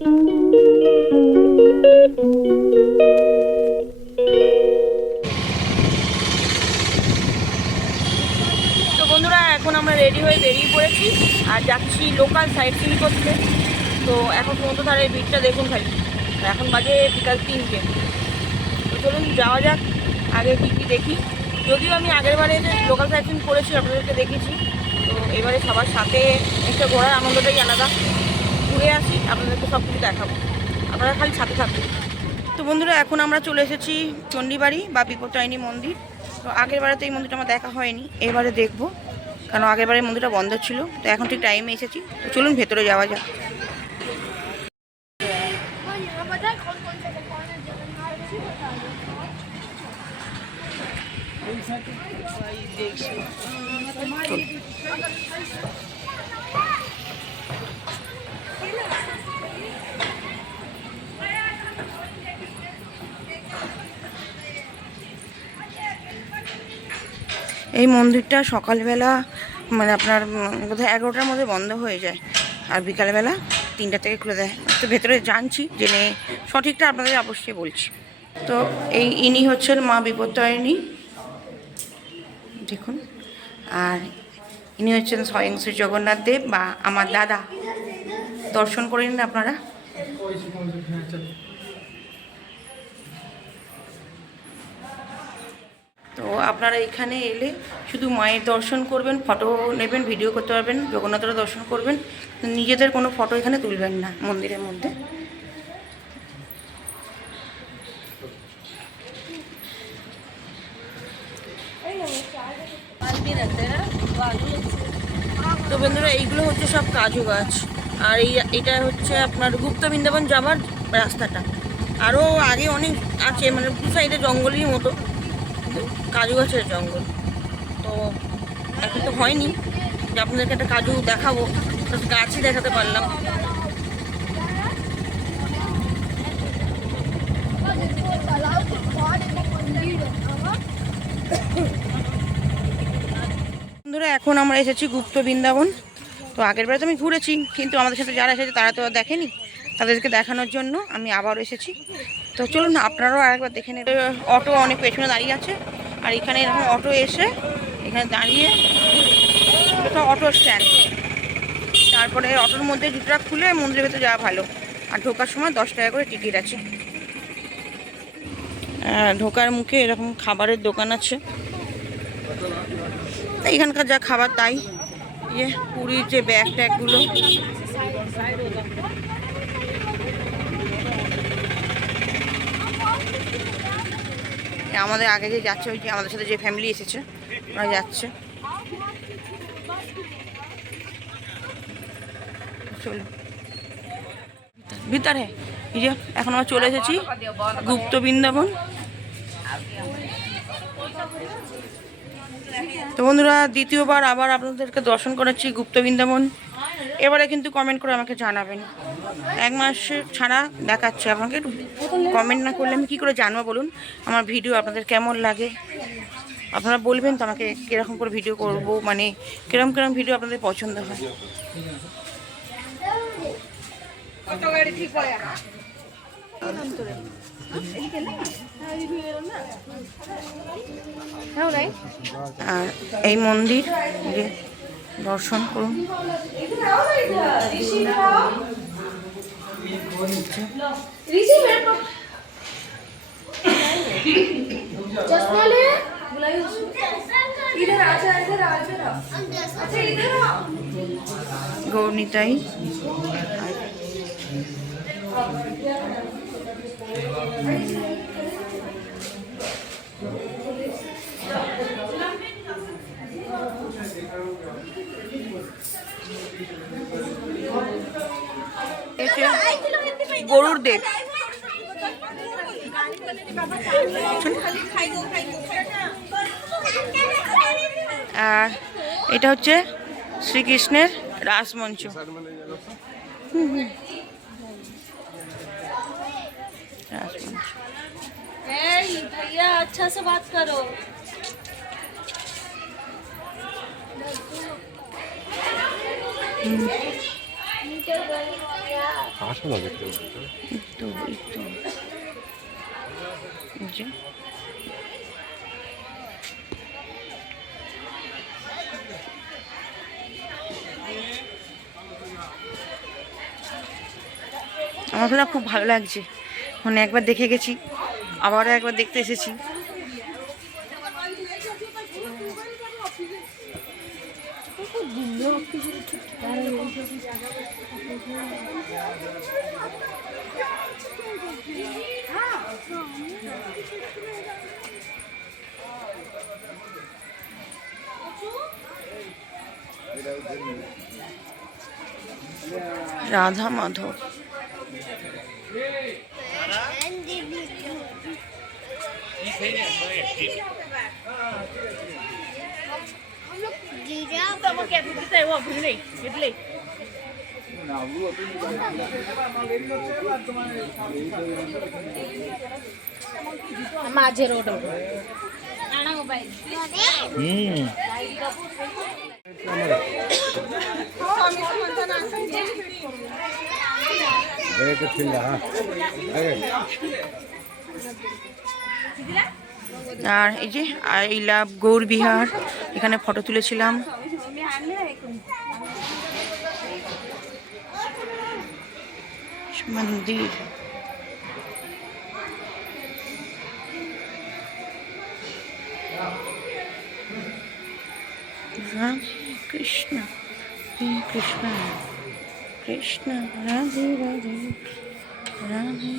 তো বন্ধুরা, এখন আমরা রেডি হয়ে বেরিয়ে পড়েছি আর যাচ্ছি লোকাল সাইট সিন করতে। তো এখন সমুদ্রধারের বিচটা দেখুন খালি, এখন বাজে বিকাল 3টে। তো চলুন যাওয়া যাক, আগে কী কী দেখি। যদিও আমি আগের বারে যে লোকাল সাইট সিন করেছি আপনাদেরকে দেখেছি, তো এবারে সবার সাথে একটা ঘোরার আনন্দটাই আলাদা। ঘুরে আসি, আপনাদেরকে সব কিছু দেখাবো, আপনারা খালি সাথে থাকবেন। তো বন্ধুরা, এখন আমরা চলে এসেছি চণ্ডীবাড়ি বা বিপত্তারিণী মন্দির। তো আগের বারে তো এই মন্দিরটা আমার দেখা হয়নি, এবারে দেখবো, কারণ আগের বারে মন্দিরটা বন্ধ ছিল। তো এখন ঠিক টাইমে এসেছি, তো চলুন ভেতরে যাওয়া যাক। এই মন্দিরটা সকালবেলা মানে আপনার বোধহয় 11টার মধ্যে বন্ধ হয়ে যায়, আর বিকালবেলা 3টা থেকে খুলে দেয়। তো ভেতরে জানছি, জেনে সঠিকটা আপনাদের অবশ্যই বলছি। তো ইনি হচ্ছেন মা বিপত্তারিণী, দেখুন। আর ইনি হচ্ছেন স্বয়ং শ্রী জগন্নাথ দেব বা আমার দাদা। দর্শন করে নিন আপনারা। তো আপনারা এখানে এলে শুধু মায়ের দর্শন করবেন, ফটো নেবেন, ভিডিও করতে পারবেন, জগন্নাথেরও দর্শন করবেন, নিজেদের কোনো ফটো এখানে তুলবেন না মন্দিরের মধ্যে। তো বন্ধুরা, এইগুলো হচ্ছে সব কাজু গাছ, আর এটা হচ্ছে আপনার গুপ্ত বৃন্দাবন যাওয়ার রাস্তাটা। আরও আগে অনেক আছে, মানে দু সাইডে জঙ্গলের মতো, কাজু গাছের জঙ্গল। তো এখন তো হয়নি যে আপনাদেরকে একটা কাজু দেখাবো, গাছই দেখাতে পারলাম। বন্ধুরা, এখন আমরা এসেছি গুপ্ত বৃন্দাবন। তো আগের বারে তো আমি ঘুরেছি, কিন্তু আমাদের সাথে যারা এসেছে তারা তো দেখেনি, তাদেরকে দেখানোর জন্য আমি আবারও এসেছি। তো চলুন আপনারাও আরেকবার দেখে নেবেন। অটো অনেক পেছনে দাঁড়িয়ে আছে, আর এখানে এরকম অটো এসে এখানে দাঁড়িয়ে, এটা অটো স্ট্যান্ড। তারপরে অটোর মধ্যে জুতোটা খুলে মন্দিরের ভেতরে যাওয়া ভালো, আর ঢোকার সময় 10 টাকা করে টিকিট আছে। ঢোকার মুখে এরকম খাবারের দোকান আছে, এখানকার যা খাবার তাই। ইয়ে পুরীর যে ব্যাগ ট্যাগগুলো, আমাদের আগে যে যাচ্ছে, ওই যে আমাদের সাথে যে ফ্যামিলি এসেছে ওরা যাচ্ছে। চলুন ভিতরে। এই যে এখন আমরা চলে এসেছি গুপ্ত বৃন্দাবন। তো বন্ধুরা, দ্বিতীয়বার আবার আপনাদেরকে দর্শন করাচ্ছি গুপ্ত বৃন্দাবন। এবারে কিন্তু কমেন্ট করে আমাকে জানাবেন। 1 মাস ছাড়া দেখাচ্ছে, আপনাকে কমেন্ট না করলে আমি কী করে জানবো বলুন আমার ভিডিও আপনাদের কেমন লাগে। আপনারা বলবেন তো আমাকে কীরকম করে ভিডিও করব, মানে কিরকম কিরকম ভিডিও আপনাদের পছন্দ হয়। আর এই মন্দির যে দর্শন করুন। গৌরনীতাই গরুর দেব। আর এটা হচ্ছে শ্রীকৃষ্ণের রাসমঞ্চ। भैया अच्छा से बात करो। আসো না দেখতে। এই তো এই তো এই যে আমার না খুব ভালো লাগছে, মানে একবার দেখে গেছি, আবারও একবার দেখতে এসেছি। রাধা মাধব, माझे रोड आणा मोबाईल আর এই যে আই লাভ গৌরবিহার, এখানে ফটো তুলেছিলাম। মন্দির, কৃষ্ণ কৃষ্ণ কৃষ্ণ রাধে রাধে রাধে।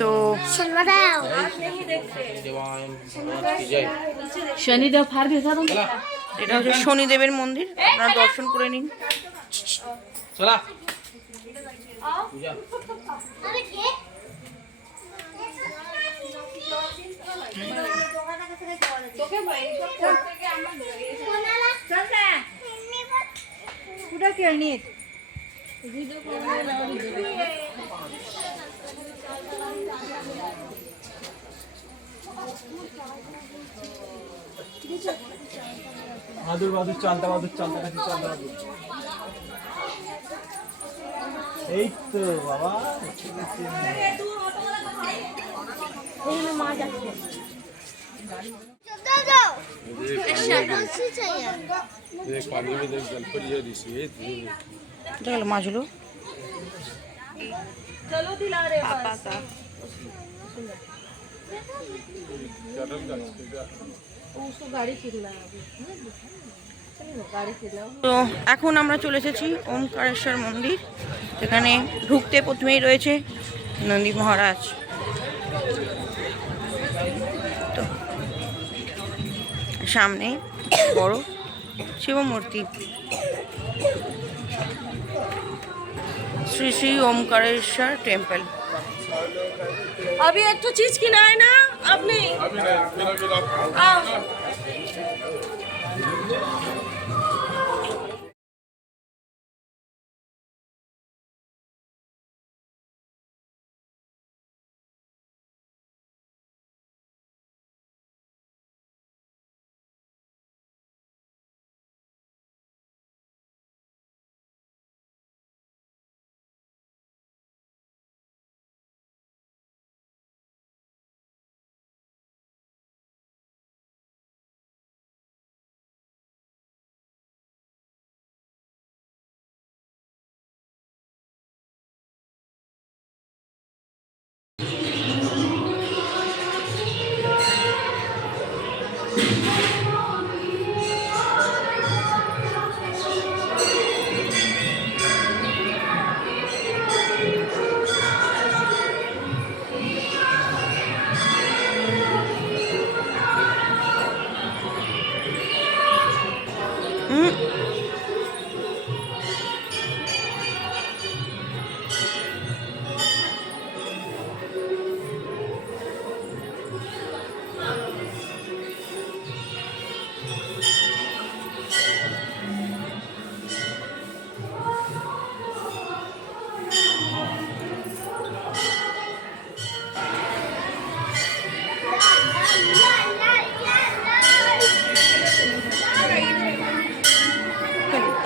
তো शनिदेव फार दिवसात এটা হচ্ছে শনিদেবের মন্দির, আপনারা দর্শন করে নিন। চলা कुठं खेळणीत বাদুর বাদুর চালতা বাদুর চালতা কাছে চালতা বাদুর। এই তো বাবা এটা গেল মাছগুলো। चलो दिला रे पापा का उसको गाड़ी खिला अभी गाड़ी खिला তো এখন আমরা চলে এসেছি ওমকারেশ্বর মন্দির। এখানে ঢুকতে প্রথমেই রয়েছে নন্দী মহারাজ। তো সামনে বড় শিবমূর্তি, শ্রী শ্রী ओमकारेश्वर टेम्पल। अभी एक तो चीज खिलाए ना अपने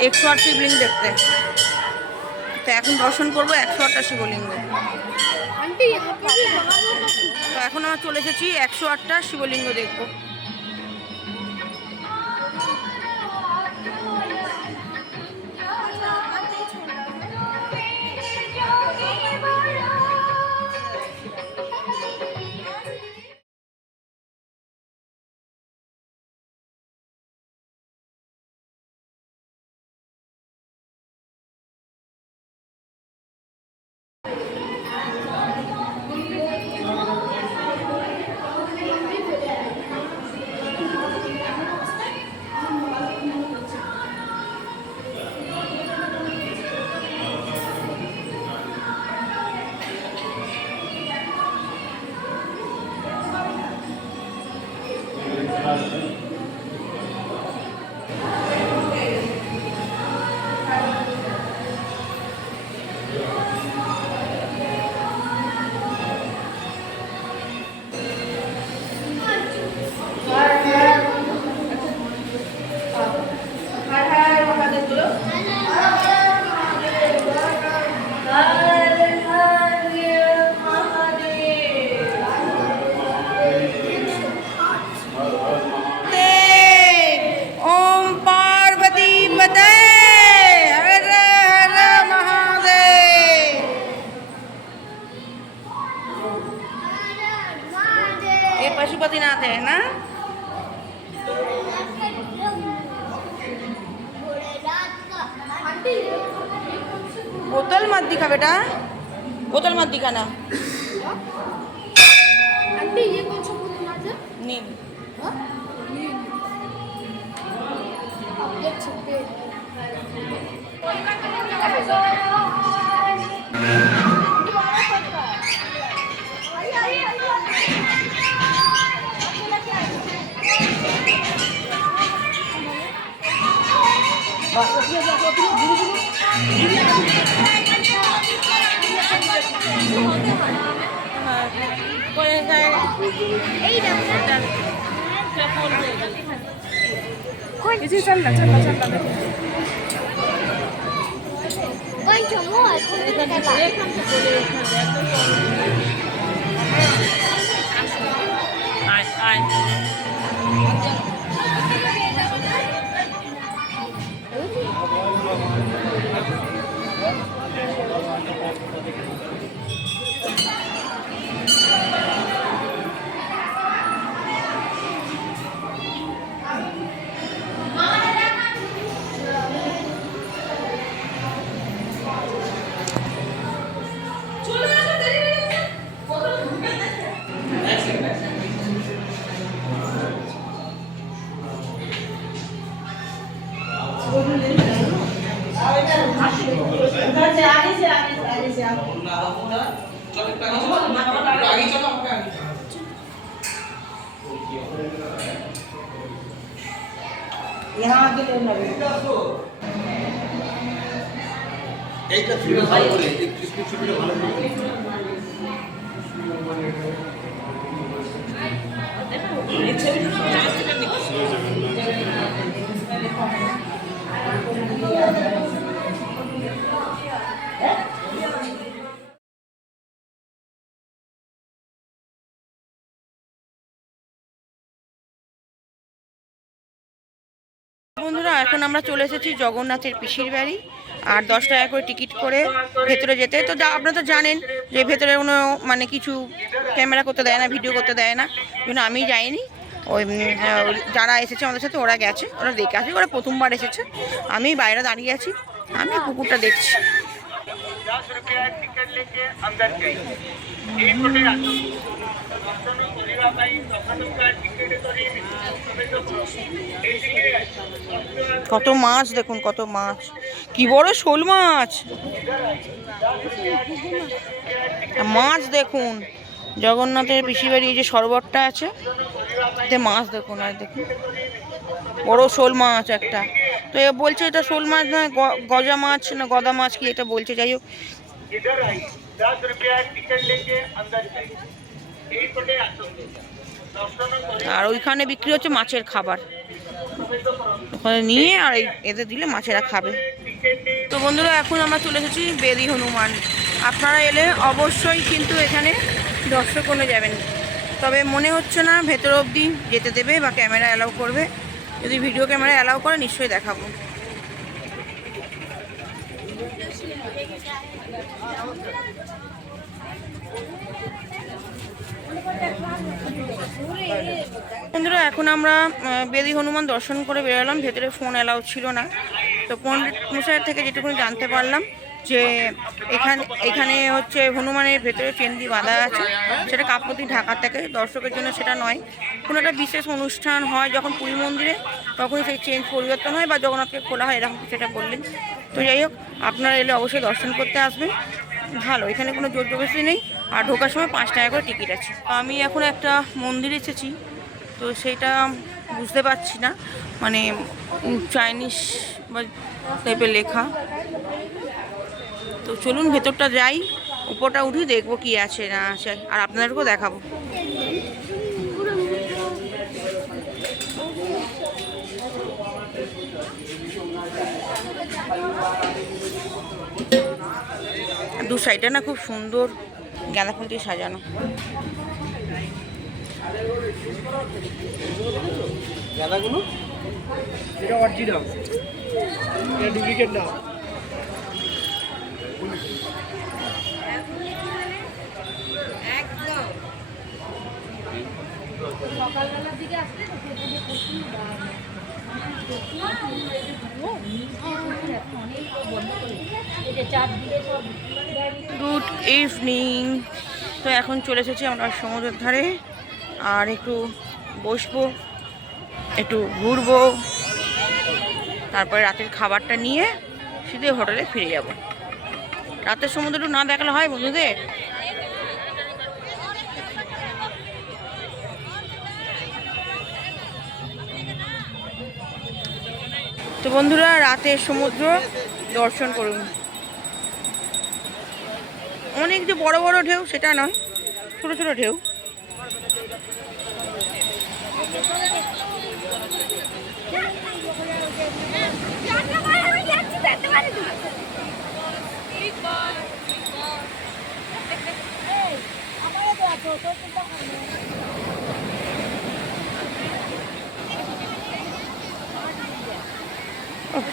108 শিবলিঙ্গ দেখতে। তো এখন দর্শন করবো 108টা শিবলিঙ্গ। आंटी यहाँ पे भी बड़ा बड़ा তো এখন আমরা চলে এসেছি 108টা শিবলিঙ্গ দেখবো। पशुपतिनाथ है ना। बोतल मत दिखा बेटा, बोतल मत दिखाना। आंटी ये कौन सा भोलेनाथ है? नीम। हाँ? आप देख सकते हैं। यहाँ आके लेना এইটা ছিল ভালো করে এই ক্রিসপি ছবিটা ভালো করে বন্ধুরা এখন আমরা চলে এসেছি জগন্নাথের পিসির বাড়ি। আর 10 টাকা করে টিকিট করে ভেতরে যেতে। তো আপনারা তো জানেন যে ভেতরে কোনো মানে কিছু ক্যামেরা করতে দেয় না, ভিডিও করতে দেয় না, জন্য আমি যাইনি। ওই যারা এসেছে আমাদের সাথে ওরা গেছে, ওরা দেখে আসে, ওরা প্রথমবার এসেছে। আমি বাইরে দাঁড়িয়ে আছি, আমি কুকুরটা দেখছি। কত মাছ দেখুন, কত মাছ, কি বড় শোল মাছ। মাছ দেখুন, জগন্নাথের পিসির বাড়ি এই যে সরোবরটা আছে, এতে মাছ দেখুন। আর দেখুন বড় শোল মাছ একটা। তো এ বলছে এটা শোল মাছ না গজা মাছ না গদা মাছ কি এটা বলছে। যাই হোক, আর ওইখানে বিক্রি হচ্ছে মাছের খাবার। ওখানে নিয়ে আর এতে দিলে মাছেরা খাবে। তো বন্ধুরা এখন আমরা চলে এসেছি বেদি হনুমান। আপনারা এলে অবশ্যই কিন্তু এখানে দর্শন করে যাবেন। তবে মনে হচ্ছে না ভেতর অবধি যেতে দেবে বা ক্যামেরা অ্যালাউ করবে। যদি ভিডিও ক্যামেরা অ্যালাউ করে নিশ্চয়ই দেখাবো। বন্ধুরা এখন আমরা বেদি হনুমান দর্শন করে বেরোলাম। ভেতরে ফোন অ্যালাউ ছিল না। তো পণ্ডিত মশাইয়ের থেকে যেটুকুনি জানতে পারলাম যে এখানে হচ্ছে হনুমানের ভেতরে চেন দিয়ে বাঁধা আছে, সেটা কাপড় ঢাকার থাকে, দর্শকের জন্য সেটা নয়। কোনো একটা বিশেষ অনুষ্ঠান হয় যখন পুরী মন্দিরে, তখনই সেই চেন পরিবর্তন হয় বা জগন্নাথকে খোলা হয়, এরকম সেটা বললেন। তো যাই হোক, আপনারা এলে অবশ্যই দর্শন করতে আসবেন। ভালো, এখানে কোনো জোর জবরদস্তি নেই। আর ঢোকার সময় 5 টাকা করে টিকিট আছে। আমি এখন একটা মন্দিরে এসেছি, তো সেটা বুঝতে পারছি না, মানে চাইনিজ বা টাইপের লেখা। তো চলুন ভেতরটা যাই, উপরটা উঠি, দেখবো কি আছে না আছে, আর আপনাদেরকেও দেখাবো। দু সাইডে না খুব সুন্দর গাঁদা ফুল দিয়ে সাজানো। গাঁদাগুলো এটা অরিজিনাল, এটা ডুপ্লিকেট না। Good evening. তো এখন চলে এসেছি আমরা সমুদ্রের ধারে, আর একটু বসবো, একটু ঘুরবো, তারপরে রাতের খাবারটা নিয়ে সিধে হোটেলে ফিরে যাব। রাতের সমুদ্রটা না দেখলে হয় বন্ধুদের। তো বন্ধুরা, রাতের সমুদ্র দর্শন করুন। অনেক যে বড় বড় ঢেউ সেটা নয়, ছোট ছোট ঢেউ।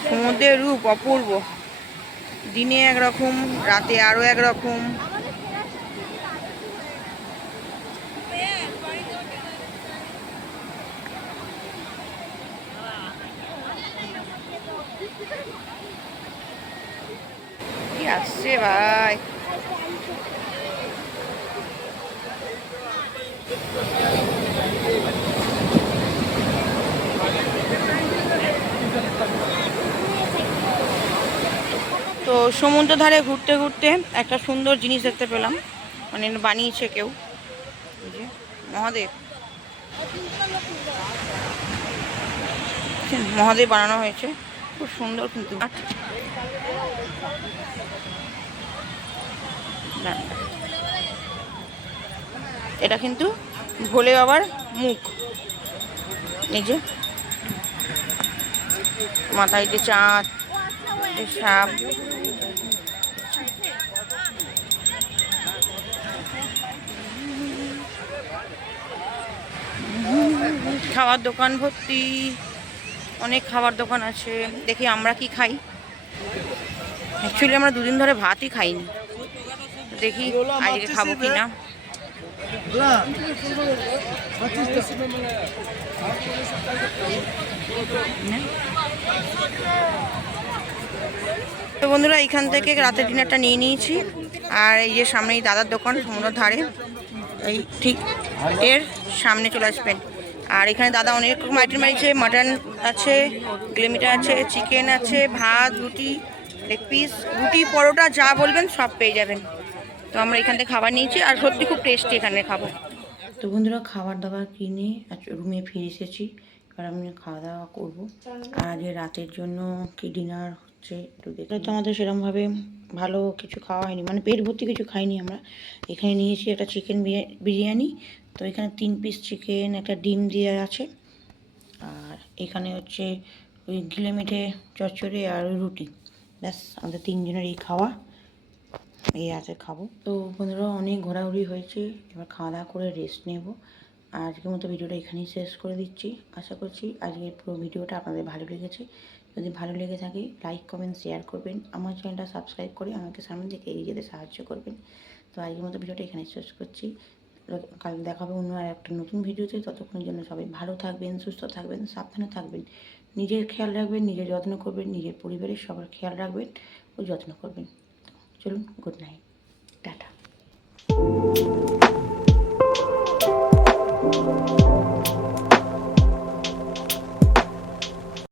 সমুদ্রের রূপ অপূর্ব। দিনে একরকম, রাতে আরো একরকম। কি আসছে ভাই। তো সমুদ্র ধারে ঘুরতে ঘুরতে একটা সুন্দর জিনিস দেখতে পেলাম, মানে বানিয়েছে কেউ, মহাদেব। মহাদেব বানানো হয়েছে, খুব সুন্দর কিন্তু। এটা কিন্তু ভোলে বাবার মুখ, এই যে মাথায় যে চাঁদ, সাপ। খাওয়ার দোকান ভর্তি, অনেক খাবার দোকান আছে। দেখি আমরা কি খাই। অ্যাকচুয়ালি আমরা দুদিন ধরে ভাতই খাইনি, দেখি আজকে খাবো কি না। তো বন্ধুরা, এখান থেকে রাতের ডিনারটা নিয়ে নিয়েছি। আর এই যে সামনে এই দাদার দোকান, সমুদ্রের ধারে, এই ঠিক এর সামনে চলে আসবেন। আর এখানে দাদা অনেক রকম আইটেম আছে, মাটন আছে, কিলোমিটার আছে, চিকেন আছে, ভাত, রুটি, লেগ পিস, রুটি, পরোটা, যা বলবেন সব পেয়ে যাবেন। তো আমরা এখান থেকে খাবার নিয়েছি, আর সত্যি খুব টেস্টি এখানে খাবার। তো বন্ধুরা, খাবার দাবার কিনে রুমে ফিরে এসেছি। এবার আমি খাওয়া দাওয়া করবো। আর যে রাতের জন্য কি ডিনার হচ্ছে একটু দেখতে। তো আমাদের সেরকমভাবে ভালো কিছু খাওয়া হয়নি, মানে পেট ভর্তি কিছু খাইনি আমরা। এখানে নিয়েছি একটা চিকেন বিরিয়ানি। তো এখানে 3 পিস চিকেন, একটা ডিম দিয়ে আছে, আর এখানে হচ্ছে ওই গিলে মিঠে চচ্চড়ি আর ওই রুটি, ব্যাস আমাদের তিনজনের এই খাওয়া, এই আছে খাবো। তো বন্ধুরা অনেক ঘোরাঘুরি হয়েছে, এবার খাওয়া দাওয়া করে রেস্ট নেব। আজকের মতো ভিডিওটা এখানেই শেষ করে দিচ্ছি। আশা করছি আজকের পুরো ভিডিওটা আপনাদের ভালো লেগেছে। যদি ভালো লেগে থাকে লাইক কমেন্ট শেয়ার করবেন, আমার চ্যানেলটা সাবস্ক্রাইব করে আমাকে সামনে দিকে এগিয়ে যেতে সাহায্য করবেন। তো আজকের মতো ভিডিওটা এখানেই শেষ করছি। কাল দেখা হবে অন্য আর একটা নতুন ভিডিওতে। ততক্ষণের জন্য সবাই ভালো থাকবেন, সুস্থ থাকবেন, সাবধানে থাকবেন, নিজের খেয়াল রাখবেন, নিজের যত্ন করবেন, নিজের পরিবারের সবার খেয়াল রাখবেন ও যত্ন করবেন। চলুন, গুড নাইট, টাটা।